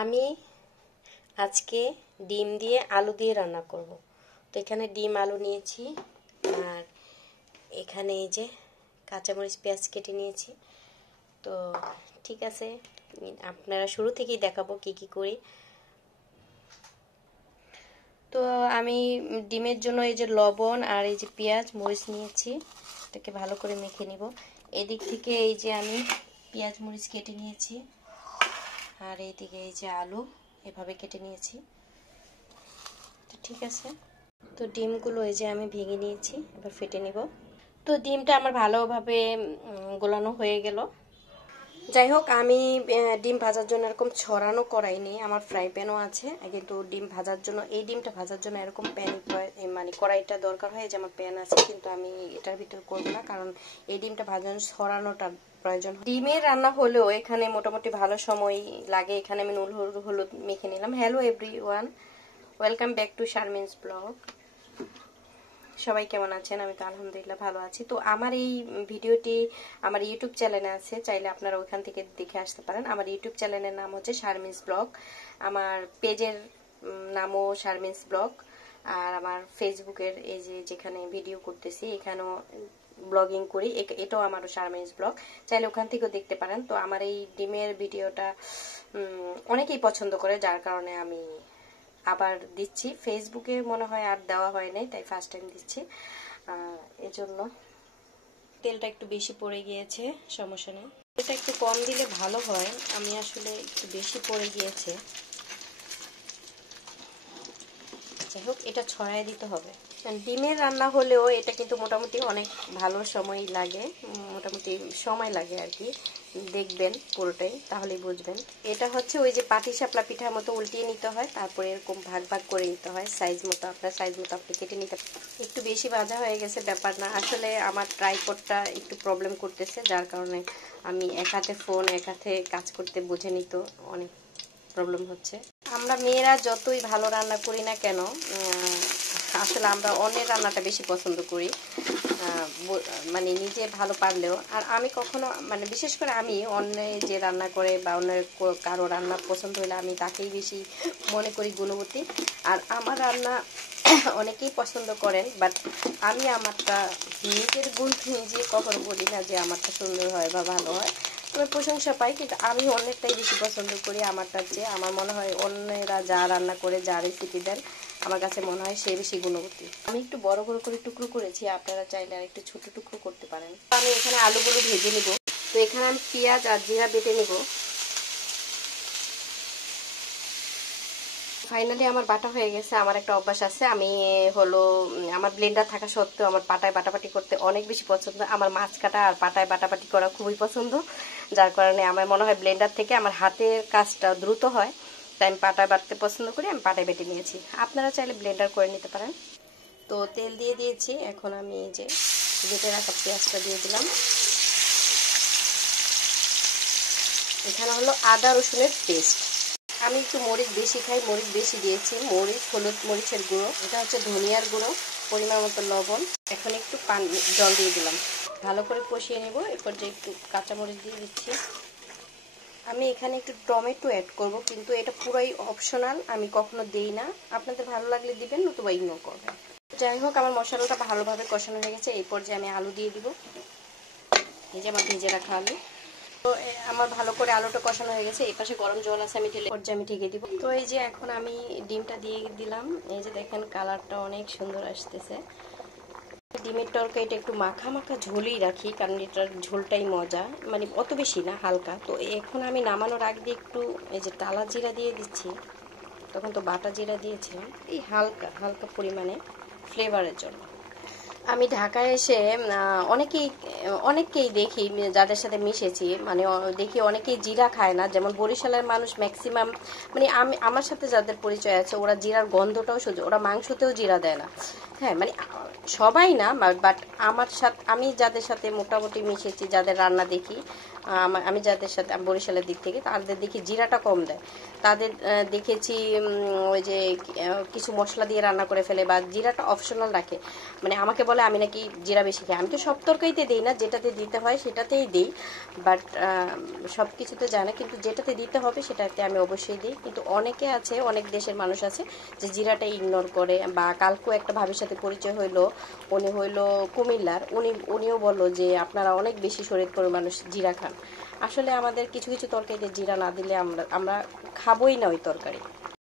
আমি আজকে ডিম দিয়ে আলু দিয়ে রান্না করব। তো এখানে ডিম আলু নিয়েছি, আর এখানে এই যে কাঁচামরিচ পেঁয়াজ কেটে নিয়েছি। তো ঠিক আছে, আপনারা শুরু থেকেই দেখাবো কি কি করি। তো আমি ডিমের জন্য এই যে লবণ আর এই যে পেঁয়াজ মরিচ নিয়েছি, এটাকে ভালো করে মেখে নিব। এদিক থেকে এই যে আমি পেঁয়াজ মরিচ কেটে নিয়েছি, আর এইদিকে এই যে আলু এভাবে কেটে নিয়েছি। তো ঠিক আছে, তো ডিমগুলো এই যে আমি ভেঙে নিয়েছি, এবার ফেটে নিব। তো ডিমটা আমার ভালোভাবে গোলানো হয়ে গেল। যাই হোক, আমি ডিম ভাজার জন্য এরকম ছড়ানো কড়াই নেই, আমার ফ্রাই প্যানও আছে, কিন্তু ডিম ভাজার জন্য এই ডিমটা ভাজার জন্য এরকম প্যান মানে কড়াইটা দরকার হয়। যে আমার প্যান আছে, কিন্তু আমি এটার ভিতর করবো না, কারণ এই ডিমটা ভাজার ছড়ানোটা প্রয়োজন। ডিমের রান্না হলেও এখানে মোটামুটি ভালো সময় লাগে। এখানে আমি নুন হলুদ মেখে নিলাম। Hello everyone, welcome back to Sharmin's blog. সবাই কেমন আছেন? আমি তো আলহামদুলিল্লাহ ভালো আছি। তো আমার এই ভিডিওটি আমার ইউটিউব চ্যানেলে আছে, চাইলে আপনারা ওইখান থেকে দেখে আসতে পারেন। আমার ইউটিউব চ্যানেলের নাম হচ্ছে শারমিনস ব্লগ, আমার পেজের নামও শারমিনস ব্লগ, আর আমার ফেসবুকের এই যে যেখানে ভিডিও করতেছি এখানেও ব্লগিং করি, এটাও আমারও শারমিনস ব্লগ, চাইলে ওখান থেকেও দেখতে পারেন। তো আমার এই ডিমের ভিডিওটা অনেকেই পছন্দ করে, যার কারণে আমি আবার দিচ্ছি। ফেসবুকে মনে হয় আর দেওয়া হয় নাই, তাই ফার্স্ট টাইম দিচ্ছি। এজন্য তেলটা একটু বেশি পড়ে গিয়েছে, সমস্যা নেই। তেলটা একটু কম দিলে ভালো হয়, আমি আসলে একটু বেশি পড়ে গিয়েছে। যাই হোক, এটা ছড়াই দিতে হবে। ডিমের রান্না হলেও এটা কিন্তু মোটামুটি অনেক ভালো সময় লাগে, মোটামুটি সময় লাগে আর কি। দেখবেন পুরোটাই, তাহলেই বুঝবেন। এটা হচ্ছে ওই যে পাটিসাপলা পিঠার মতো উল্টিয়ে নিতে হয়, তারপরে এরকম ভাগ ভাগ করে নিতে হয় সাইজ মতো। আপনার সাইজ মতো আপনি কেটে নিতে। একটু বেশি ভাজা হয়ে গেছে ব্যাপার না, আসলে আমার ট্রাইপডটা একটু প্রবলেম করতেছে, যার কারণে আমি এক হাতে ফোন এক হাতে কাজ করতে বুঝে নিত অনেক প্রবলেম হচ্ছে। আমরা মেয়েরা যতই ভালো রান্না করি না কেন, আসলে আমরা অন্যের রান্নাটা বেশি পছন্দ করি, মানে নিজে ভালো পারলেও। আর আমি কখনো মানে বিশেষ করে আমি অন্যে যে রান্না করে বা অন্যের কারো রান্না পছন্দ হলে আমি তাকেই বেশি মনে করি গুণবতী। আর আমার রান্না অনেকেই পছন্দ করেন, বাট আমি আমারটা নিজের গুণ নিজে কখনো বলি না যে আমারটা সুন্দর হয় বা ভালো হয়। আমি প্রশংসা পাই, কিন্তু আমি অন্যেরটাই বেশি পছন্দ করি আমারটার চেয়ে। আমার মনে হয় অন্যেরা যা রান্না করে, যা রেসিপি দেন, আমার কাছে মনে হয় সে বেশি গুণবতী। আমি একটু বড় বড় করে টুকরো করেছি, আপনারা চাইলে আর একটু ছোট টুকরো করতে পারেন। আমি এখানে আলুগুলো ভেজে নিব। তো এখানে আমি পেঁয়াজ আর জিরা বেটে নিব। ফাইনালি আমার বাটা হয়ে গেছে। আমার একটা অভ্যাস আছে, আমি হলো আমার ব্লেন্ডার থাকা সত্ত্বেও আমার পাটায় বাটাবাটি করতে অনেক বেশি পছন্দ। আমার মাছ কাটা আর পাটায় বাটাবাটি করা খুবই পছন্দ, যার কারণে আমার মনে হয় ব্লেন্ডার থেকে আমার হাতের কাজটা দ্রুত হয়, তাই আমি পাটায় বাটতে পছন্দ করি। আমি পাটায় বেটে নিয়েছি, আপনারা চাইলে ব্লেন্ডার করে নিতে পারেন। তো তেল দিয়ে দিয়েছি, এখন আমি এই যে বেটে রাখা পেঁয়াজটা দিয়ে দিলাম। এখানে হলো আদা রসুনের পেস্ট। আমি একটু মরিচ বেশি খাই, মরিচ বেশি দিয়েছি। মরিচ, হলুদ মরিচের গুঁড়ো, এটা হচ্ছে ধনিয়ার গুঁড়ো, পরিমাণ মতো লবণ। এখন একটু জল দিয়ে দিলাম, ভালো করে কষিয়ে নেব। এরপর যে একটু কাঁচামরিচ দিয়ে দিচ্ছি। আমি এখানে একটু টমেটো অ্যাড করব, কিন্তু এটা পুরাই অপশনাল, আমি কখনো দেই না। আপনাদের ভালো লাগলে দিবেন, নতুবা ইগনোর করবেন। যাই হোক, আমার মশলাটা ভালোভাবে কষানো হয়ে গেছে। এই পর্যায়ে আমি আলু দিয়ে দিব। এই যে আমার ভেজে রাখা আলু। তো আমার ভালো করে আলুটা কষানো হয়ে গেছে। এই পাশে গরম জল আছে, আমি ঢেলে পর্যায়ে আমি ঢেকে দিব। তো এই যে এখন আমি ডিমটা দিয়ে দিলাম। এই যে দেখেন কালারটা অনেক সুন্দর আসতেছে। ডিমের তরকারিটা একটু মাখা মাখা ঝোলই রাখি, কারণ এটার ঝোলটাই মজা, মানে অত বেশি না, হালকা। তো এখন আমি নামানোর আগে দিয়ে একটু এই যে টালা জিরা দিয়ে দিচ্ছি। তখন তো বাটা জিরা দিয়েছিলাম, এই হালকা হালকা পরিমাণে ফ্লেভারের জন্য। আমি ঢাকায় এসে অনেককেই দেখি, যাদের সাথে মিশেছি, মানে দেখি অনেকেই জিরা খায় না। যেমন বরিশালের মানুষ ম্যাক্সিমাম, মানে আমার সাথে যাদের পরিচয় আছে, ওরা জিরার গন্ধটাও সহ্য, ওরা মাংসতেও জিরা দেয় না। হ্যাঁ, মানে সবাই না, বাট আমার সাথে, আমি যাদের সাথে মোটামুটি মিশেছি, যাদের রান্না দেখি, আমি যাদের সাথে বরিশালের দিক থেকে তাদের দেখি জিরাটা কম দেয়, তাদের দেখেছি ওই যে কিছু মশলা দিয়ে রান্না করে ফেলে বা জিরাটা অপশনাল রাখে। মানে আমাকে বলে আমি নাকি জিরা বেশি খাই, আমি তো সব তরকারিতে দিই না, যেটাতে দিতে হয় সেটাতেই দিই, বাট সব কিছুতে জানে, কিন্তু যেটাতে দিতে হবে সেটাতে আমি অবশ্যই দিই। কিন্তু অনেকে আছে, অনেক দেশের মানুষ আছে যে জিরাটা ইগনোর করে। বা কালকেও একটা ভাবির সাথে পরিচয় হইলো, উনি হইলো কুমিল্লার, উনিও বললো যে আপনারা অনেক বেশি শরীয়তপুরের মানুষ জিরা খান। আসলে আমাদের কিছু কিছু তরকারিতে জিরা না দিলে আমরা খাবোই না ওই তরকারি।